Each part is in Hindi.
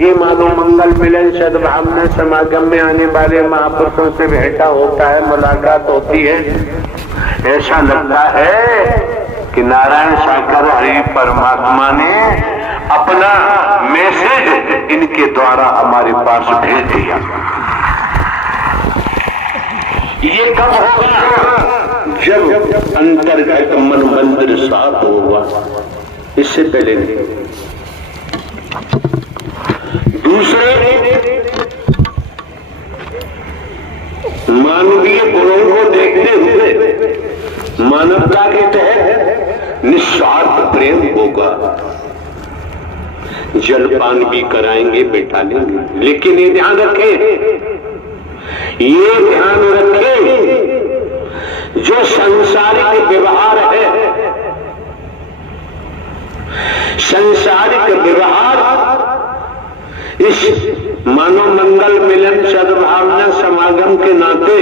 ये मानो मंगल मिलन सद्भावना समागम में आने वाले महापुरुषों से भेंटा होता है, मुलाकात होती है। ऐसा लगता है कि नारायण साकार हरि परमात्मा ने अपना मैसेज इनके द्वारा हमारे पास भेज दिया। ये कब होगा? जब अंतर्गत मन मंदिर साफ होगा, इससे पहले नहीं। दूसरे, मानवीय गुणों को देखते हुए मानवता के तहत निस्वार्थ प्रेम होगा। जलपान भी कराएंगे, बैठा लेंगे, लेकिन ये ध्यान रखें, जो सांसारिक व्यवहार है, सांसारिक व्यवहार इस मानव मंगल मिलन सद्भावना समागम के नाते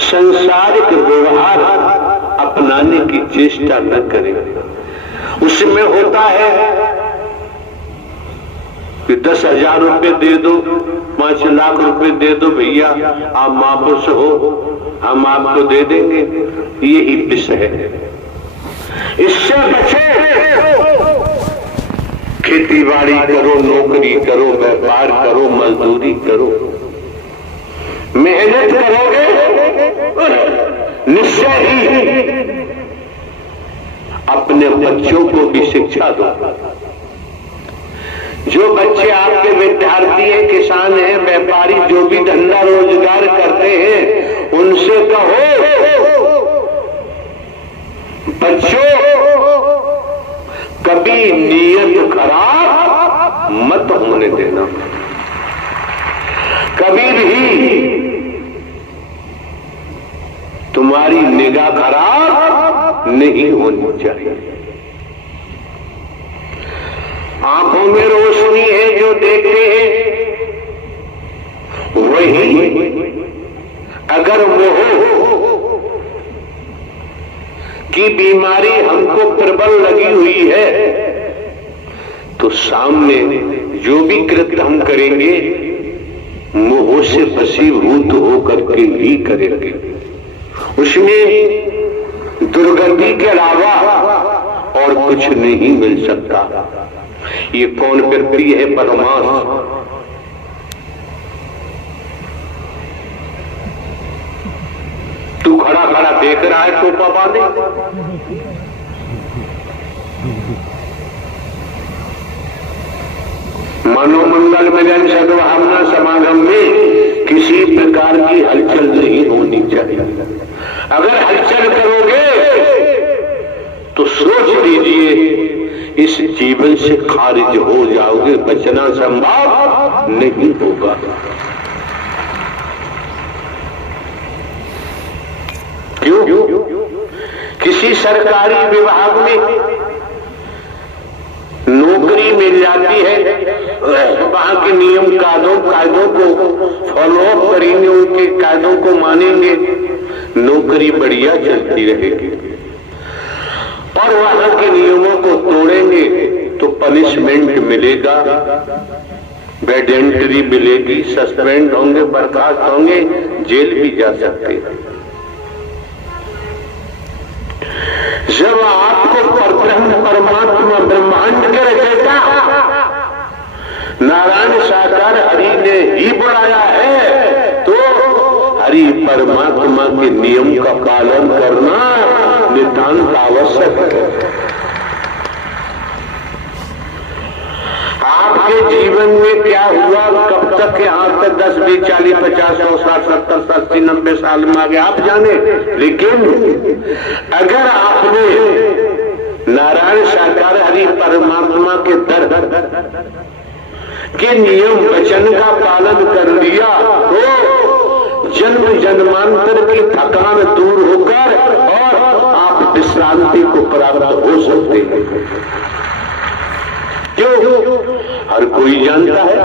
सांसारिक व्यवहार अपनाने की चेष्टा न करें। उसमें होता है कि 10,000 रुपए दे दो, 5 लाख रुपए दे दो, भैया आप महापुरुष हो, हम आपको दे देंगे। यही विषय है, इससे बचे। खेती बाड़ी करो, नौकरी करो, व्यापार करो, मजदूरी करो, मेहनत करोगे निश्चय ही अपने बच्चों को भी शिक्षा दो। जो बच्चे आपके विद्यार्थी हैं, किसान हैं, व्यापारी, जो भी धंधा रोजगार करते हैं, उनसे कहो बच्चों कभी नीयत खराब मत होने देना, कभी भी तुम्हारी निगाह खराब नहीं होनी चाहिए। आंखों में रोशनी है, जो देखते हैं वही अगर मोह की बीमारी हमको प्रबल लगी हुई है, तो सामने जो भी कृत्य हम करेंगे मोह से वशीभूत होकर के ही करेंगे। उसमें दुर्गति के अलावा और कुछ नहीं मिल सकता। ये कौन वृत्ति है? परमार्थ। तू खड़ा खड़ा देख रहा है टोपा बांधे, मनोमंगल मिलन सद्भावना समागम में किसी प्रकार की हलचल नहीं होनी चाहिए। अगर हलचल करोगे तो सोच लीजिए इस जीवन से खारिज हो जाओगे, बचना संभव नहीं होगा। क्यों? किसी सरकारी विभाग में नौकरी मिल जाती है, वहां के नियम कायदों को फॉलोअप करेंगे, उनके कायदों को मानेंगे, नौकरी बढ़िया चलती रहेगी। और वहां के नियमों को तोड़ेंगे तो पनिशमेंट मिलेगा, बेड एंट्री मिलेगी, सस्पेंड होंगे, बर्खास्त होंगे, जेल भी जा सकते हैं। जब आपको परब्रह्म परमात्मा ब्रह्मांड के रचयिता नारायण साकार हरि ने ही बुलाया है, तो हरि परमात्मा के नियम का पालन करना नितांत आवश्यक है। आपके जीवन में क्या हुआ, कब तक यहाँ तक 10, 20, 40, 50, 100, 60, 70, 80, 90 साल में आ गए आप जाने। लेकिन अगर आपने नारायण साकार हरि परमात्मा के दर के नियम वचन का पालन कर लिया तो जन्म जन्मांतर की थकान दूर होकर और आप विश्रांति को प्राप्त हो सकते हैं। क्यों? हर कोई जानता है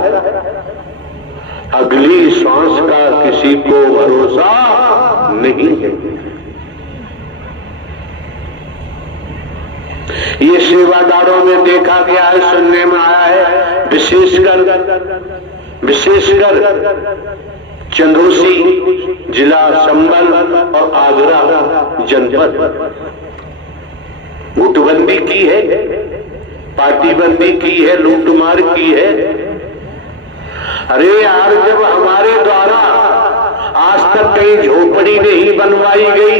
अगली सांस का किसी को भरोसा नहीं है। ये सेवादारों में देखा गया है, सुनने में आया है, विशेषकर चंदौसी जिला संभल और आगरा जनपद गुटबंदी की है, पार्टीबंदी की है, लूटमार की है। अरे यार, जब हमारे द्वारा आज तक कहीं झोपड़ी नहीं बनवाई गई,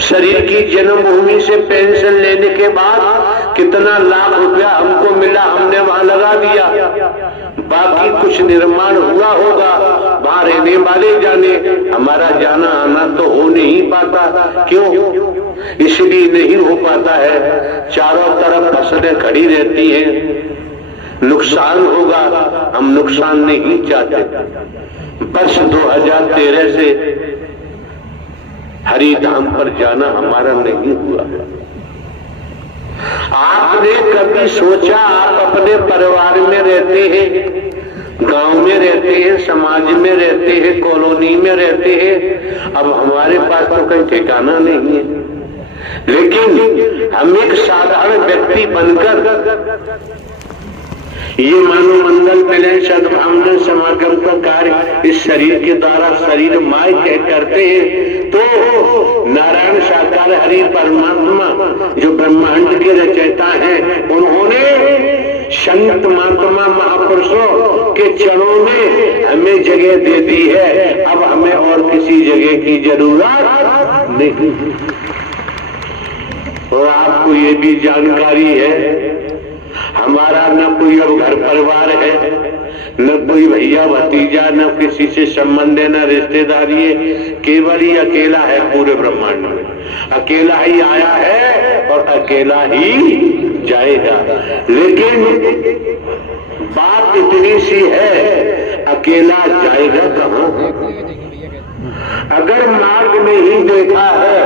शरीर की जन्मभूमि से पेंशन लेने के बाद कितना लाख रुपया हमको मिला, हमने वहां लगा दिया। बाकी कुछ निर्माण हुआ होगा, वहां रहने वाले जाने, हमारा जाना आना तो हो नहीं पाता। क्यों? इसलिए नहीं हो पाता है, चारों तरफ फसलें खड़ी रहती हैं, नुकसान होगा, हम नुकसान नहीं चाहते। वर्ष 2013 से हरिधाम पर जाना हमारा नहीं हुआ। आपने कभी सोचा, आप अपने परिवार में रहते हैं, गांव में रहते हैं, समाज में रहते हैं, कॉलोनी में रहते हैं, अब हमारे पास तो कहीं ठिकाना नहीं है, लेकिन हम एक साधारण व्यक्ति बनकर ये मानव मंगल मिलन सद्भावना समागम का कार्य इस शरीर के द्वारा शरीर माय कह करते हैं, तो नारायण साकार हरि परमात्मा जो ब्रह्मांड के रचयिता हैं, उन्होंने संत महात्मा महापुरुषों के चरणों में हमें जगह दे दी है। अब हमें और किसी जगह की जरूरत नहीं। और आपको ये भी जानकारी है, हमारा न कोई अब घर परिवार है, न कोई भैया भतीजा, न किसी से संबंध है, न रिश्तेदारी है, केवल ही अकेला है पूरे ब्रह्मांड में। अकेला ही आया है और अकेला ही जाएगा। लेकिन बात इतनी सी है, अकेला जाएगा कहां? अगर मार्ग नहीं देखा है,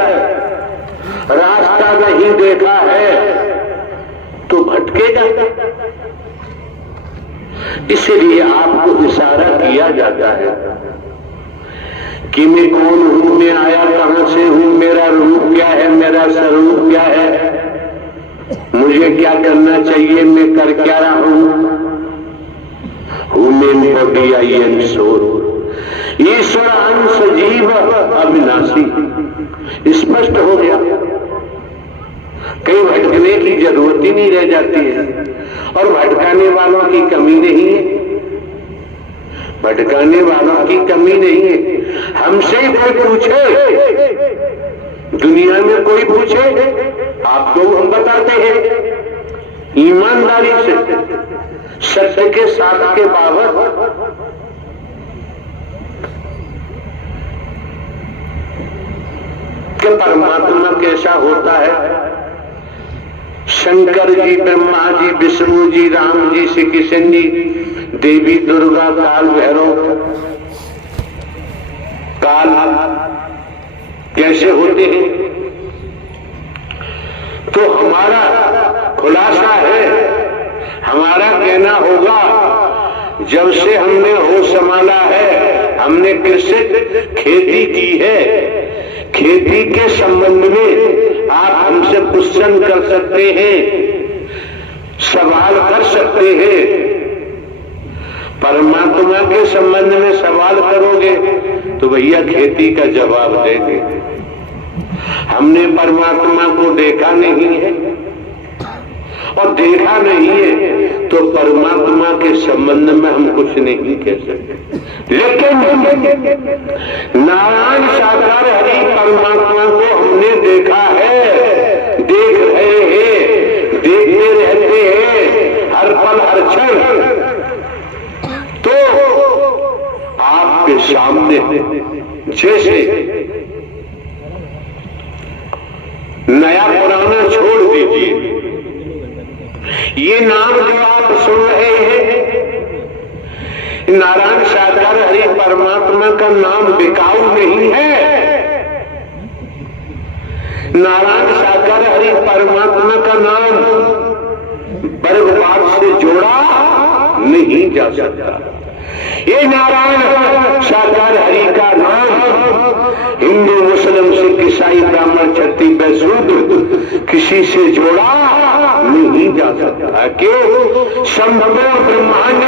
रास्ता नहीं देखा है, तो भटकेगा। इसलिए आपको इशारा किया जाता है कि मैं कौन हूं, मैं आया कहां से हूं, मेरा रूप क्या है, मेरा स्वरूप क्या है, मुझे क्या करना चाहिए, मैं कर क्या रहा हूं। ईश्वर अंश जीव अविनाशी, स्पष्ट हो गया। कहीं भटकने की जरूरत ही नहीं रह जाती है, और भटकाने वालों की कमी नहीं है, भटकाने वालों की कमी नहीं है। हमसे कोई पूछे, दुनिया में कोई पूछे, आपको हम बताते हैं ईमानदारी से, सत्य के साथ के बाबत। कि परमात्मा कैसा होता है। शंकर जी, ब्रह्मा जी, विष्णु जी, राम जी, श्री कृष्ण जी, देवी दुर्गा, काल भैरव, काल कैसे होते हैं। तो हमारा खुलासा है, हमारा कहना होगा, जब से हमने होश संभाला है, हमने कृषि खेती की है, खेती के संबंध में आप हमसे क्वेश्चन कर सकते हैं, सवाल कर सकते हैं। परमात्मा के संबंध में सवाल करोगे तो भैया खेती का जवाब देंगे। हमने परमात्मा को देखा नहीं है, और देखा नहीं है तो परमात्मा के संबंध में हम कुछ नहीं कह सकते। लेकिन नारायण साकार हरि परमात्मा को हमने देखा है, देख रहे हैं, देखते रहते हैं हर पल हर क्षण। तो आपके सामने जैसे नया पुराना छोड़ दीजिए, ये नाम जो आप सुन रहे हैं, नारायण साकार हरि परमात्मा का नाम बिकाऊ नहीं है। नारायण साकार हरि परमात्मा का नाम वर्गवाद से जोड़ा नहीं जा सकता। ये नारायण साकार हरि का नाम हिंदू मुस्लिम सिख ईसाई ब्राह्मण क्षत्रिय वैश्य किसी से जोड़ा नहीं जा सकता। क्यों? संपूर्ण ब्रह्मांड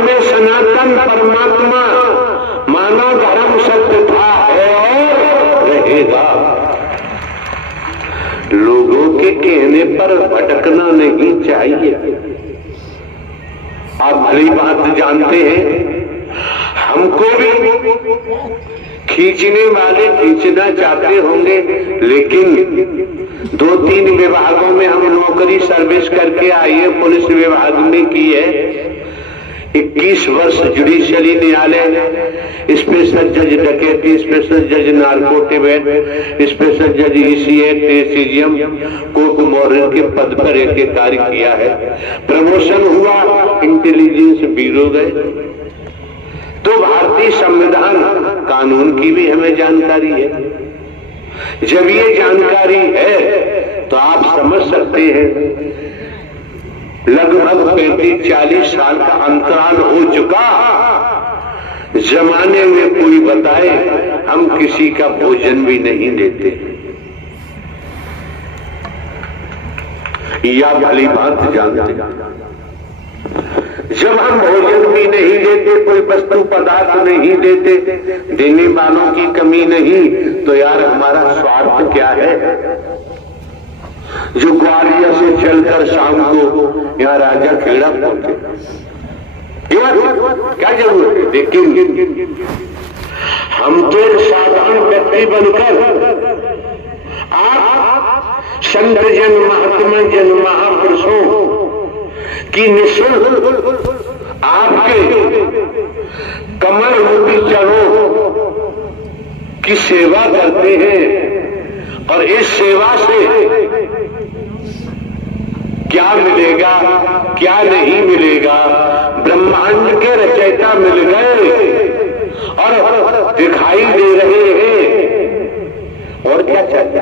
में सनातन परमात्मा मानव धर्म सत्य था, है और रहेगा। लोगों के कहने पर भटकना नहीं चाहिए। आप भली बात जानते हैं, हमको भी खींचने वाले खींचना चाहते होंगे, लेकिन 2-3 विभागों में हम नौकरी सर्विस करके आए हैं। पुलिस विभाग में की है, 21 वर्ष जुडिशियरी न्यायालय, स्पेशल जज डकैती, स्पेशल जज नार्कोटिक, स्पेशल जज EC act, CGM court model के पद पर एक कार्य किया है। प्रमोशन हुआ, इंटेलिजेंस ब्यूरो गए। तो भारतीय संविधान कानून की भी हमें जानकारी है। जब ये जानकारी है तो आप समझ सकते हैं लगभग 35-40 साल का अंतराल हो चुका। जमाने में कोई बताए हम किसी का भोजन भी नहीं देते, या भली बात जानते। जब हम भोजन भी नहीं देते, कोई वस्तु पदार्थ नहीं देते, देने वालों की कमी नहीं, तो यार हमारा स्वार्थ क्या है? जो ग्वालियर से चलकर शाम को यहाँ राजा खेड़ा पहुंचे, क्या जरूरत है? लेकिन हम तो साधारण व्यक्ति बनकर आप संत जन, महात्मा जन, महापुरुषों की निःशुल्क आपके कमर रूपी चरणों की सेवा करते हैं। और इस सेवा से क्या मिलेगा, क्या नहीं मिलेगा? ब्रह्मांड के रचयिता मिल गए और दिखाई दे रहे हैं। और क्या चाहिए?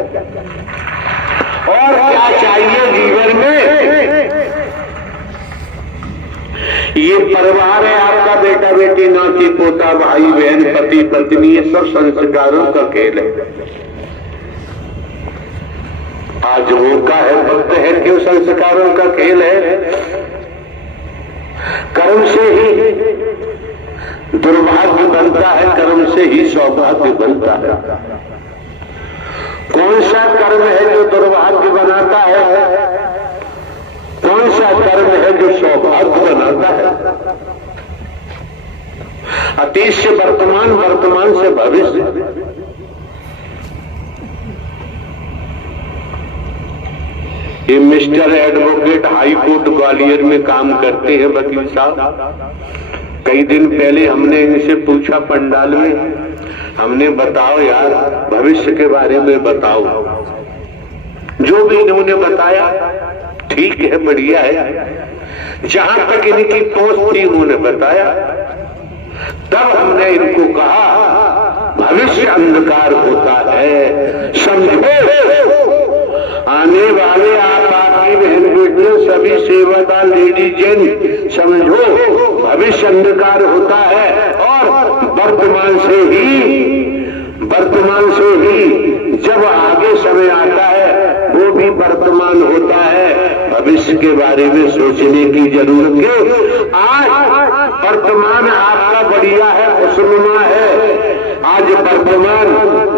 और क्या चाहिए जीवन में? ये परिवार है आपका, बेटा बेटी, नाती पोता, भाई बहन, पति पत्नी, ये सब संस्कारों का खेल है। आज मौका है, वक्त है, क्यों संस्कारों का खेल है। कर्म से ही दुर्भाग्य बनता है, कर्म से ही सौभाग्य बनता है। कौन सा कर्म है जो दुर्भाग्य बनाता है? कौन सा कर्म है जो सौभाग्य बनाता है? अतीत से वर्तमान, वर्तमान से भविष्य। ये mister advocate high court Gwalior में काम करते हैं, वकील साहब। कई दिन पहले हमने इनसे पूछा पंडाल में, हमने बताओ यार भविष्य के बारे में बताओ। जो भी इन्होंने बताया ठीक है, बढ़िया है। जहां तक इनकी पहुंच थी उन्होंने बताया। तब हमने इनको कहा भविष्य अंधकार होता है, समझो। आने वाले आप आपकी बहन बेटियों, सभी सेवादार लेडीज जेंट, समझो भविष्य अंधकार होता है। और वर्तमान से ही जब आगे समय आता है वो भी वर्तमान होता है। भविष्य के बारे में सोचने की जरूरत क्यों? आज वर्तमान आपका बढ़िया है, खुशनुमा है। आज वर्तमान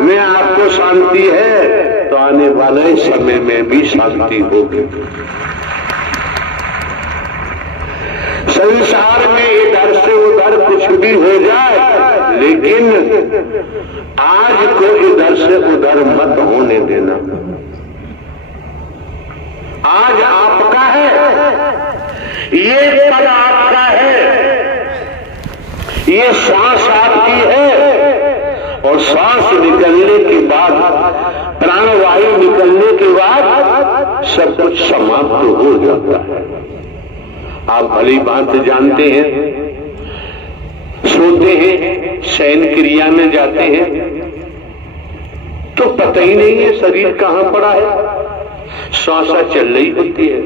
में आपको शांति है तो आने वाले समय में भी शांति होगी। संसार में इधर से उधर कुछ भी हो जाए, लेकिन आज को इधर से उधर मत होने देना। आज आपका है, ये पल आपका है, ये सांस आपकी है। और सांस निकलने के बाद, प्राणवायु निकलने के बाद सब कुछ समाप्त हो जाता है। आप भली बात जानते हैं, सोते हैं, शयन क्रिया में जाते हैं तो पता ही नहीं है शरीर कहां पड़ा है, श्वासा चल रही होती है।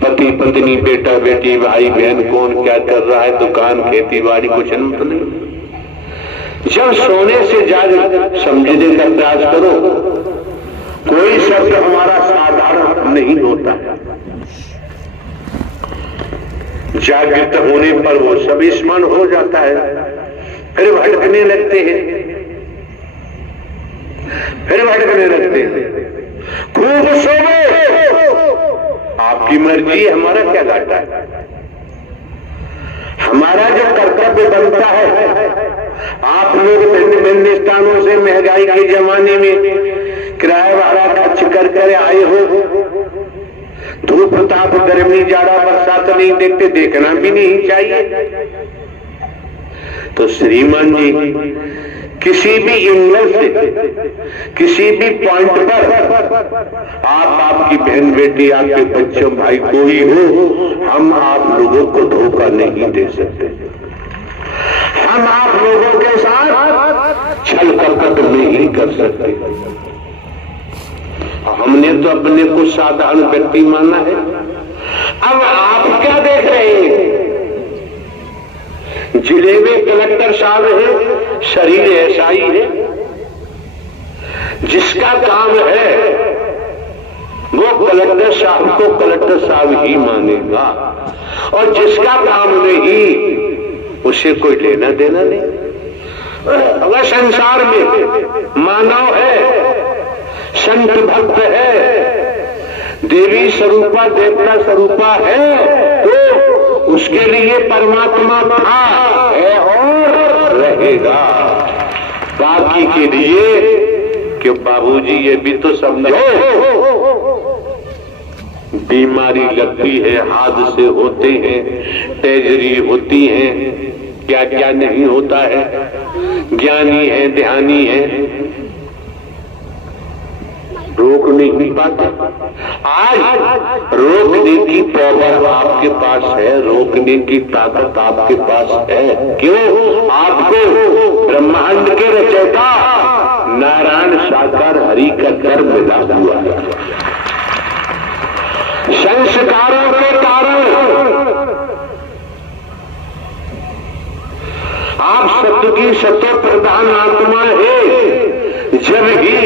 पति पत्नी, बेटा बेटी, भाई बहन, कौन क्या कर रहा है, दुकान खेती बाड़ी, कुछ नहीं। जब सोने से जाग समझने का प्रयास करो, कोई शब्द हमारा साधारण नहीं होता है। जागृत होने पर वो सब स्मरण हो जाता है, फिर भटकने लगते हैं, फिर भटकने लगते हैं। खूब सोवो, आपकी मर्जी, हमारा क्या घाटा है। हमारा जो कर्तव्य बनता है, आप लोग भिन्न भिन्न स्थानों से महंगाई के जमाने में किराया भाड़ा खर्च कर कर आए हो, धूप ताप गर्मी जाड़ा बरसात नहीं देखते, देखना भी नहीं चाहिए। तो श्रीमान जी किसी भी एंगल से, किसी भी पॉइंट पर आप, आपकी बहन बेटी, आपके बच्चों भाई कोई हो, हम आप लोगों को धोखा नहीं दे सकते। हम आप लोगों के साथ छल कपट नहीं कर सकते। हमने तो अपने को साधारण व्यक्ति माना है। अब आप क्या देख रहे हैं? जिले में कलेक्टर साहब है, शरीर ऐसा ही है, जिसका काम है वो कलेक्टर साहब को कलेक्टर साहब ही मानेगा, और जिसका काम नहीं उसे कोई लेना देना नहीं। अगर संसार में मानव है, संत भक्त है, देवी स्वरूपा देवता स्वरूपा है, तो उसके लिए परमात्मा था, है और रहेगा। बाकी के लिए कि बाबूजी ये भी तो समझो, बीमारी लगती है, हादसे होते हैं, ट्रेजरी होती है, क्या क्या नहीं होता है। ज्ञानी है, ध्यानी है, रोक नहीं पाते। आज रोकने की पावर आपके पास है, रोकने की ताकत आपके पास है। क्यों? आपको ब्रह्मांड के रचयिता नारायण साकार हरि का डर मिला हुआ है। संस्कारों के कारण आप सत्य की सत्य प्रधान आत्मा है। जब ही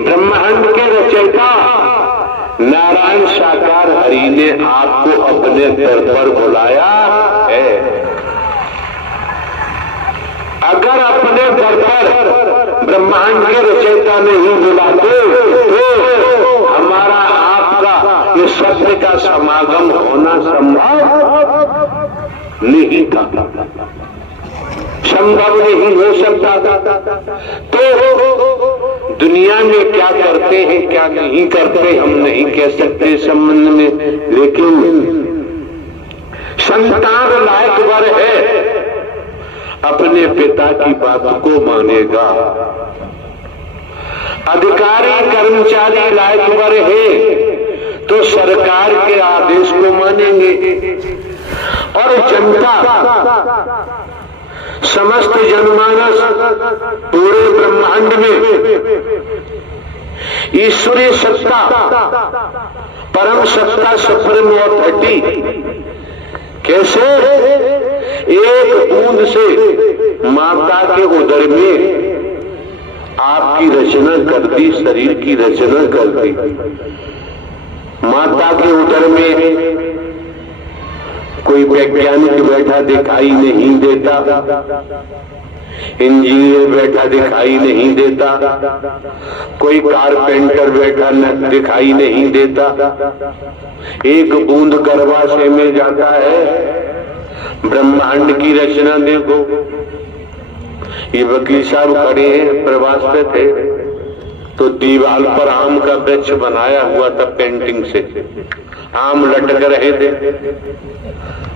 ब्रह्मांड के रचयिता नारायण साकार हरि ने आपको अपने दर पर बुलाया है। अगर अपने दर पर ब्रह्मांड के रचयिता नहीं बुलाते तो हमारा आपका ये सत्य का समागम होना संभव नहीं था, संभव नहीं हो सकता। तो दुनिया में क्या करते हैं क्या नहीं करते हम नहीं कह सकते संबंध में, लेकिन संतान लायक वर है, अपने पिता की बात को मानेगा। अधिकारी कर्मचारी लायक वर है तो सरकार के आदेश को मानेंगे, और जनता समस्त जनमानस पूरे ब्रह्मांड में ईश्वरीय सत्ता, परम सत्ता, सुप्रीम अथॉरिटी कैसे एक बूंद से माता के उदर में आपकी रचना कर दी, शरीर की रचना कर दी। माता के उदर में कोई वैज्ञानिक बैठा दिखाई नहीं देता, इंजीनियर बैठा दिखाई नहीं देता, कोई कारपेंटर बैठा दिखाई नहीं देता। एक बूंद गर्भाशय में जाता है, ब्रह्मांड की रचना देखो। ये वकील साहब खड़े हैं, प्रवास पे थे, तो दीवार पर आम का वृक्ष बनाया हुआ था पेंटिंग से, आम लटक रहे थे।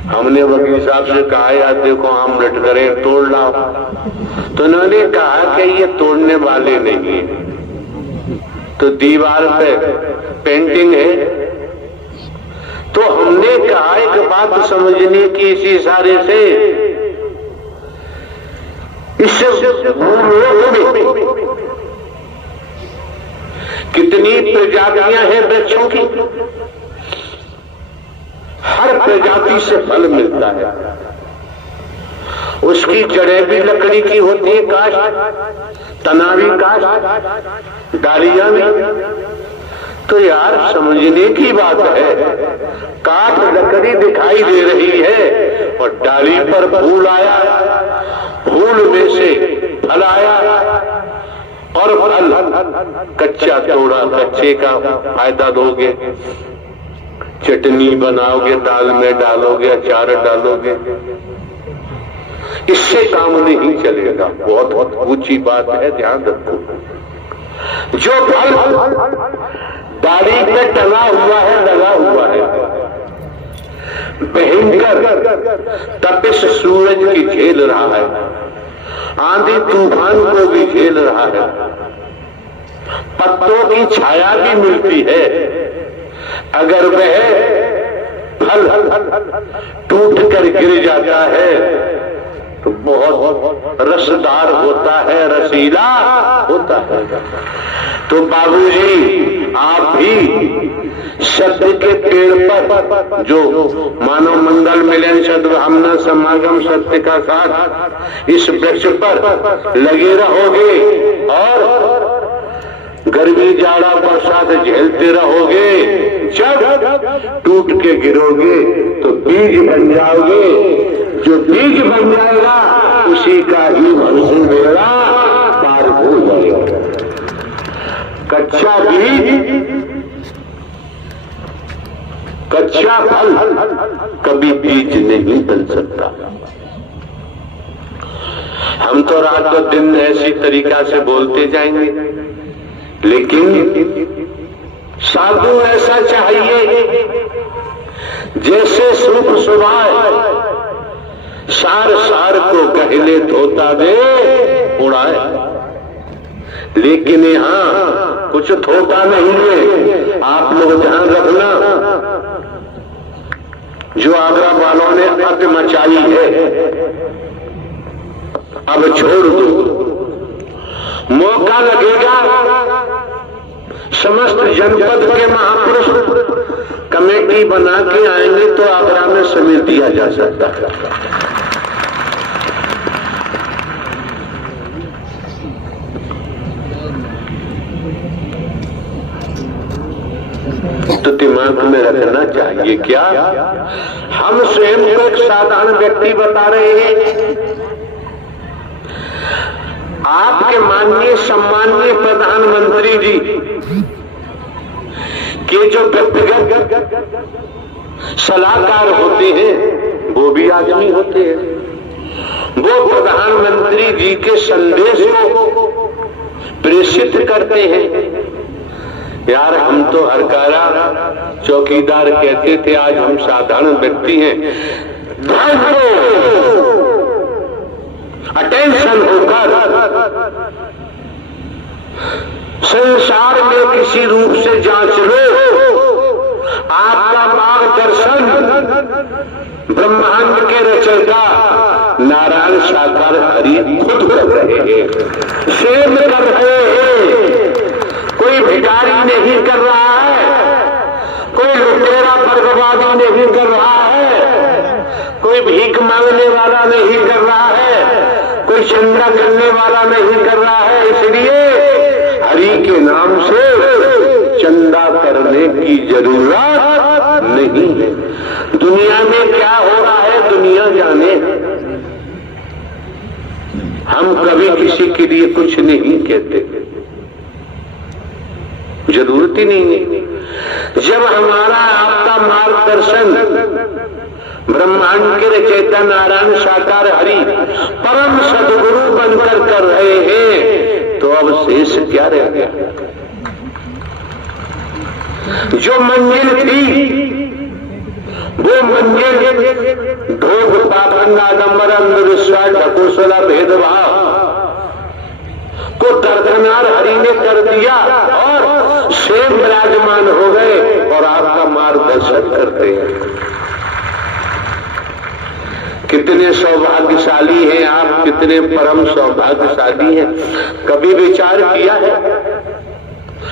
हमने वकील साहब से कहा यार देखो आम लटक रहे, तोड़ लाओ। तो उन्होंने कहा कि ये तोड़ने वाले नहीं है, तो दीवार पे पेंटिंग है। तो हमने कहा एक बात समझने की इस इशारे से, इस कितनी प्रजातियां हैं वृक्षों की, हर प्रजाति से फल मिलता है, उसकी जड़ें भी लकड़ी की होती है, काष्ठ, तना भी काष्ठ, डालियां भी। तो यार समझने की बात है, काठ लकड़ी दिखाई दे रही है और डाली पर फूल आया, फूल में से फल आया, और फल कच्चा तोड़ा, कच्चे का फायदा दोगे, चटनी बनाओगे, दाल में डालोगे, अचार डालोगे, इससे काम नहीं चलेगा। बहुत ऊंची बात है, ध्यान रखो। जो फल डाली पे टंगा हुआ है, लगा हुआ है, भयंकर तपिश सूरज की झेल रहा है, आंधी तूफान को भी झेल रहा है, पत्तों की छाया भी मिलती है, अगर वह फल टूट कर गिर जाता है तो बहुत रसदार होता है, रसीला होता है। तो बाबूजी आप भी सत्य के पेड़ पर, जो मानव मंगल मिलन सद्भावना समागम सत्य का साथ, इस वृक्ष पर लगे रहोगे और गर्मी जाड़ा बरसात झेलते रहोगे, जब टूट के गिरोगे तो बीज बन जाओगे। जो बीज बन जाएगा उसी का ही वंश मेरा पार हो जाएगा। कच्चा बीज, कच्चा फल कभी बीज नहीं बन सकता। हम तो रात और दिन ऐसी तरीका से बोलते जाएंगे, लेकिन साधु ऐसा चाहिए जैसे सूप सुभाए, सार सार को कहले धोता दे उड़ाए। लेकिन यहाँ कुछ थोता नहीं है, आप लोग ध्यान रखना। जो आगरा वालों ने अत मचाई है अब छोड़ दो, मौका लगेगा समस्त जनपद के महापुरुष कमेटी बना के आएंगे तो आगरा में समेट दिया जा सकता है। तो दिमाग में रखना चाहिए क्या हम स्वयं को एक साधारण व्यक्ति बता रहे हैं। आपके माननीय सम्माननीय प्रधानमंत्री जी के जो व्यक्तिगत सलाहकार होते हैं वो भी आदमी होते हैं। वो प्रधानमंत्री जी के संदेश को प्रेषित करते हैं। यार हम तो हरकारा चौकीदार कहते थे, आज हम साधारण व्यक्ति हैं। ध्यान दो, अटेंशन होकर संसार में किसी रूप से जांच लो। आपका मार्गदर्शन ब्रह्मांड के रचयिता नारायण साकार हरि खुद कर रहे हैं, स्वयं कर रहे हैं। कोई भिखारी नहीं कर रहा है, कोई लुटेरा बर्बादी नहीं कर रहा है, कोई भीख मांगने वाला नहीं कर रहा है, कोई चंदा करने वाला नहीं कर रहा है। इसलिए हरि के नाम से चंदा करने की जरूरत नहीं है। दुनिया में क्या हो रहा है दुनिया जाने, हम कभी किसी के लिए कुछ नहीं कहते, जरूरत ही नहीं है। जब हमारा आपका मार्गदर्शन ब्रह्मांड के रचयिता नारायण साकार हरि परम सदगुरु बनकर कर रहे हैं तो अब शेष क्या रह गया। जो मंजिल थी वो मंजिल ढोंग पाखंड आडंबर अंधविश्वास ढकोसला भेदभाव को दरदनार हरि ने कर दिया और स्वयं विराजमान हो गए और आपका मार्गदर्शन करते हैं। कितने सौभाग्यशाली हैं आप, कितने परम सौभाग्यशाली हैं। कभी विचार किया है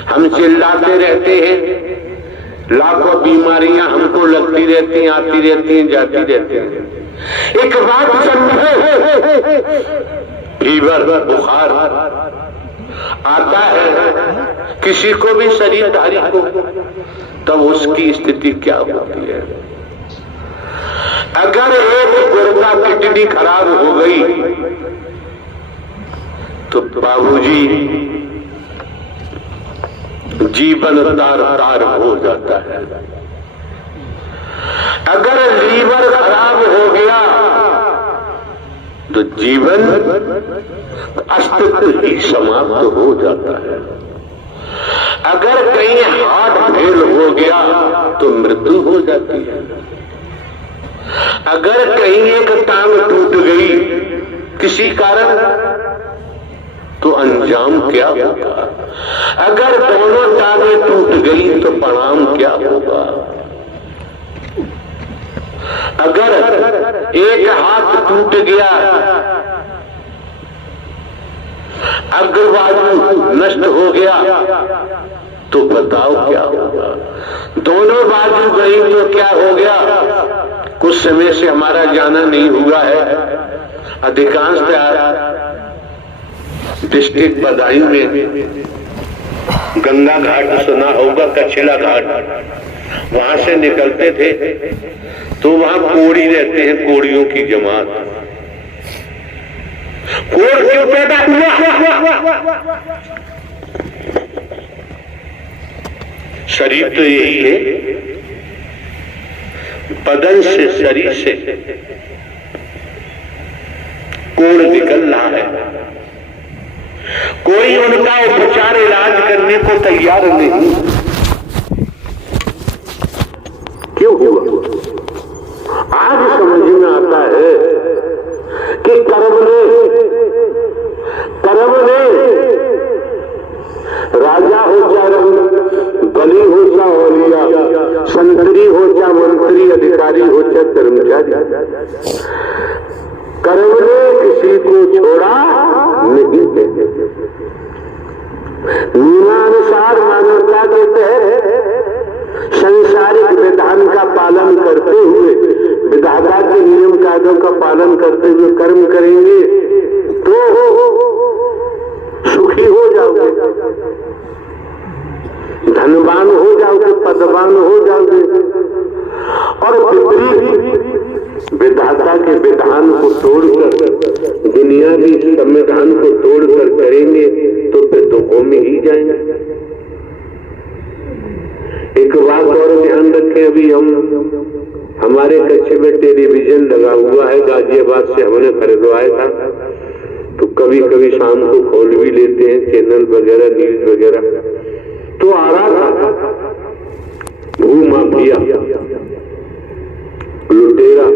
हम चिल्लाते रहते हैं, लाखों बीमारियां हमको लगती रहती हैं, आती रहती हैं, जाती रहती हैं, एक बात समझे, फीवर बुखार आता है किसी को भी शरीरधारी को, तब उसकी स्थिति क्या होती है? अगर एक गुर्दा किडनी खराब हो गई तो बाबूजी जीवन तार तार हो जाता है। अगर लीवर खराब हो गया तो जीवन अस्तित्व ही समाप्त हो जाता है। अगर कहीं हार्ट फेल हो गया तो मृत्यु हो जाती है। अगर कहीं एक टांग टूट गई किसी कारण तो अंजाम क्या होगा? अगर दोनों टांगें टूट गई तो परिणाम क्या होगा? अगर एक हाथ टूट गया, अग्रबाजू नष्ट हो गया तो बताओ क्या होगा? दोनों बाजू गई तो क्या हो गया? कुछ समय से हमारा जाना नहीं हुआ है। अधिकांश डिस्ट्रिक्ट बदायूं में गंगा घाट सुना होगा, कछला घाट, वहां से निकलते थे तो वहां कोड़ी रहते हैं, कोड़ियों की जमात। कोड़ क्यों पैदा हुआ? शरीर तो यही है, बदन से शरीर से कोड़ निकल रहा है। कोई उनका उपचार इलाज करने को तैयार नहीं। क्यों हुआ? आज समझ में आता है कि कर्म ने राजा हो चाहे बली हो चाहे औलिया, संतरी हो चाहे मंत्री, अधिकारी हो चाहे कर्मचारी, कर्म ने किसी को छोड़ा नहीं। नियमानुसार मानवता के तहत सांसारिक विधान का पालन करते हुए, विधाता के नियम कायदों का पालन करते हुए कर्म करेंगे तो सुखी हो जाओगे, धनवान हो जाओगे, पदवान हो जाओगे। और विपरीत विधाता के विधान को तोड़कर, दुनियावी संविधान को तोड़कर करेंगे तो फिर दुखों में ही जाएंगे। एक बात और ध्यान रखें, अभी हमारे कच्चे में टेलीविजन लगा हुआ है, गाजियाबाद से हमने खरीदवाया था, तो कभी कभी शाम को खोल भी लेते हैं चैनल वगैरह, न्यूज वगैरह। तो आ रहा था भूमाफिया, लुटेरा,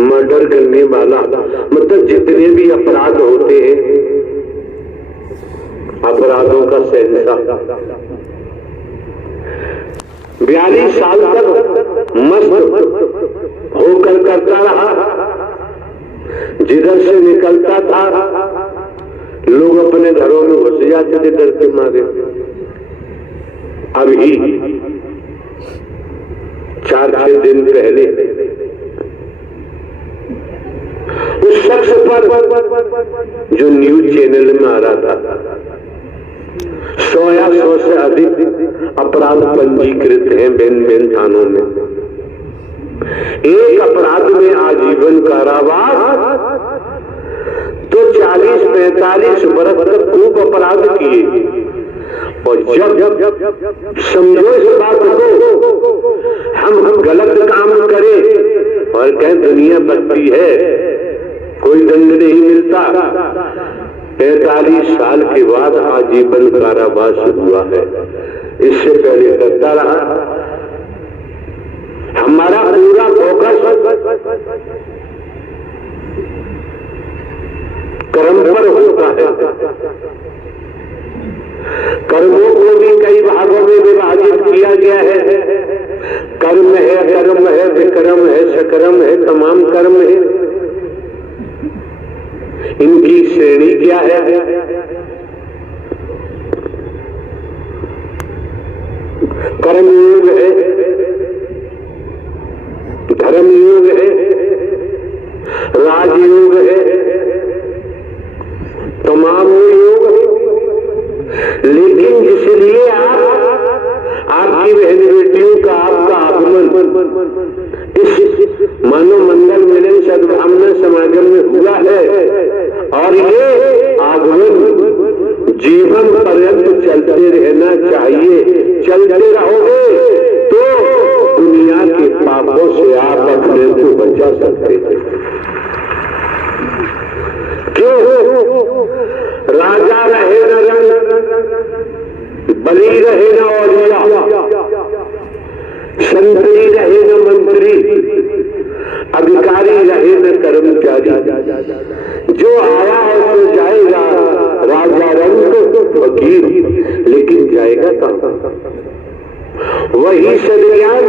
मर्डर करने वाला, मतलब जितने भी अपराध होते हैं, अपराधों का शहंशाह 42 साल तक मस्त होकर करता रहा। जिधर से निकलता था लोग अपने घरों में घुस जाते थे डर के मारे। अभी 4-6 दिन पहले उस शख्स पर जो न्यूज चैनल में आ रहा था, 100 या 100 से अधिक अपराध पंजीकृत हैं भिन्न थानों में। एक अपराध में आजीवन कारावास, तो 40-45 वर्ष तक खूब अपराध किए। और जब समझो इस बात को, हम गलत काम करें और कहें दुनिया बनती है, कोई दंड नहीं मिलता, 45 साल के बाद आजीवन कारावास हुआ है। इससे पहले करता रहा। हमारा पूरा फोकस कर्म पर होता है। कर्मों को भी कई भागों में विभाजित किया गया है। कर्म है, अकर्म है, विक्रम है, सकर्म है, तमाम कर्म है। इनकी श्रेणी क्या है? कर्मयोग है, कर्मयोग है, राजयोग है, तमाम योग है। लेकिन इसलिए आपकी बहन बेटियों का आपका आगमन इस मानव मंगल मिलन सद्भावना समागम में हुआ है और ये आगमन जीवन पर्यंत चलते रहना चाहिए। चलते रहोगे तो दुनिया के पापों से आप अपने को बचा सकते हैं। क्यों? राजा रहे न रंग, बली रहे न औलिया, संतरी रहे न मंत्री, अधिकारी रहे न कर्मचारी, जो आया है तो जाएगा। राजा रंग फकीर, लेकिन जाएगा कहां? वही सदज्ञान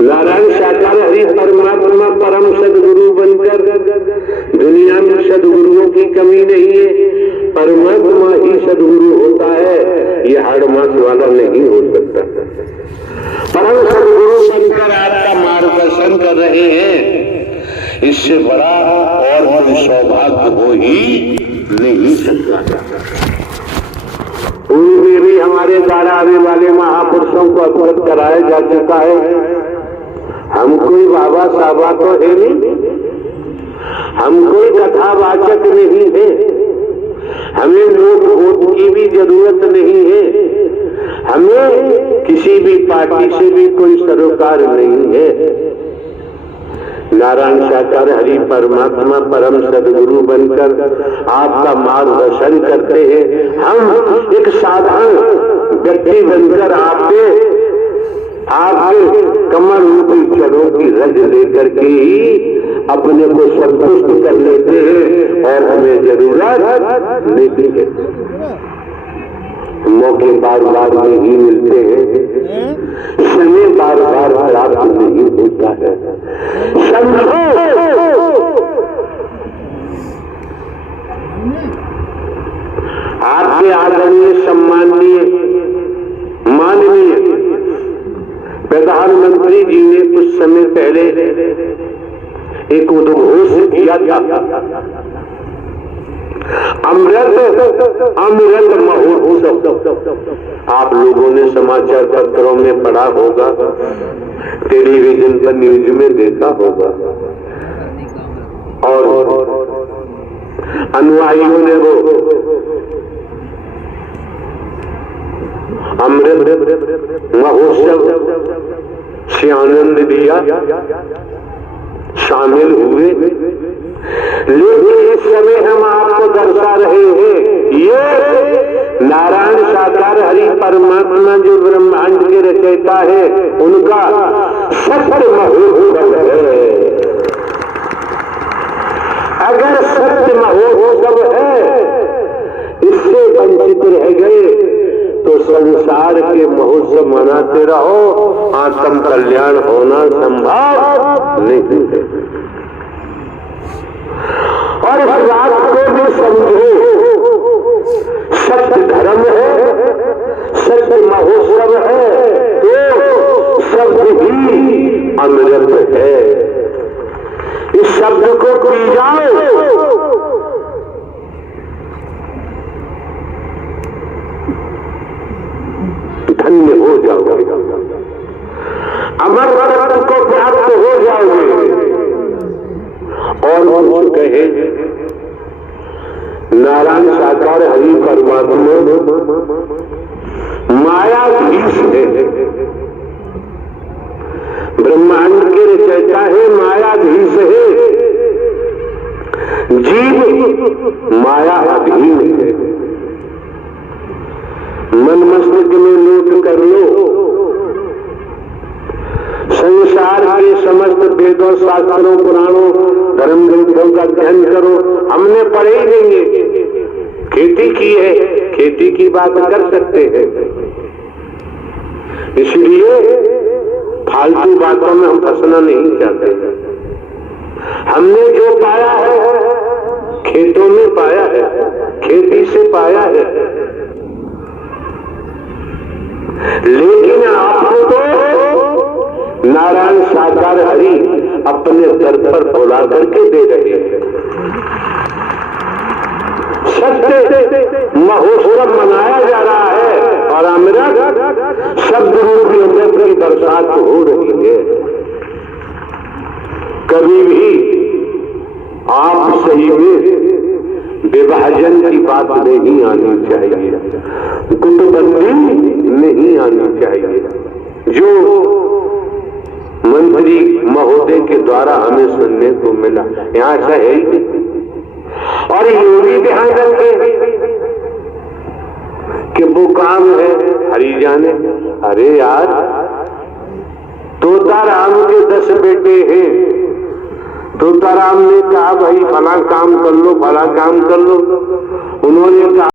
नारायण साकार हरि परमात्मा परम सदगुरु बनकर, दुनिया में सदगुरुओं की कमी नहीं है, परमात्मा ही सदगुरु होता है। यह हाड़मास वाला नहीं हो सकता। परम सदगुरु बनकर आपका मार्गदर्शन कर रहे हैं, इससे बड़ा और कोई सौभाग्य हो ही नहीं सकता। उनमें भी हमारे द्वारा आने वाले महापुरुषों को अवगत कराया जा चुका है। हम कोई बाबा साहबा तो है नहीं, हम कोई कथावाचक नहीं है, हमें नोट की भी जरूरत नहीं है, हमें किसी भी पार्टी से भी कोई सरोकार नहीं है। नारायण साकार हरि परमात्मा परम सदगुरु बनकर आपका मार्गदर्शन करते हैं। हम एक साधारण व्यक्ति बनकर आपके कमर रूपी चरों की रज लेकर के ही अपने को संतुष्ट कर लेते हैं और हमें जरूरत नहीं है। मौके बार बार नहीं मिलते हैं, समय बार बार प्राप्त नहीं होता है। समझो, आपके आदरणीय सम्माननीय माननीय प्रधानमंत्री जी ने कुछ समय पहले एक उद्घोष किया था, अमृत महोत्सव। आप लोगों ने समाचार पत्रों में पढ़ा होगा, टेलीविजन पर न्यूज में देखा होगा, और अनुयायियों ने वो अमृत महोत्सव से आनंद लिया, शामिल हुए। लेकिन इस समय हम आपको दर्शा रहे हैं, ये नारायण साकार हरि परमात्मा जो ब्रह्मांड के रचयिता है, उनका सत्य महोत्सव है। अगर सत्य महोत्सव है, इससे वंचित रह गए तो संसार के महोत्सव मनाते रहो, आत्म कल्याण होना संभव नहीं है। और इस बात को भी समझो, सत्य धर्म है, सत्य महोत्सव है, तो शब्द ही अमृत है। इस शब्द को पी जाओ, धन्य हो जाओगे, अमर रत्न को प्राप्त हो जाओगे। और कुछ कहे, नारायण साकार हरि परमात्मा मायाधीश है, ब्रह्मांड के रचयिता है, मायाधीश है। जीव माया अधीन है। मन मस्तिष्क में नोट कर लो, संसार के समस्त वेदों शास्त्रों पुराणों धर्म ग्रंथों का अध्ययन करो। हमने पढ़े ही नहीं है, खेती की है, खेती की बात कर सकते हैं। इसलिए फालतू बातों में हम फंसना नहीं चाहते। हमने जो पाया है खेतों में पाया है, खेती से पाया है, लेकिन आपको तो नारायण साकार हरि अपने दर पर बुला करके दे रहे हैं। सत्य महोत्सव मनाया जा रहा है और अमृत शब्द रूप में अमृत की बरसात हो रही है। कभी भी आप सही में विभाजन की बात नहीं आनी चाहिए, गुटबंदी नहीं आनी चाहिए, जो मंत्री महोदय के द्वारा हमें सुनने को मिला। यहाँ ऐसा है ही नहीं। और ये भी ध्यान रखें कि वो काम है हरि जाने। अरे यार, तोताराम के 10 बेटे हैं। तोताराम ने कहा भाई फला काम कर लो, फला काम कर लो। उन्होंने कहा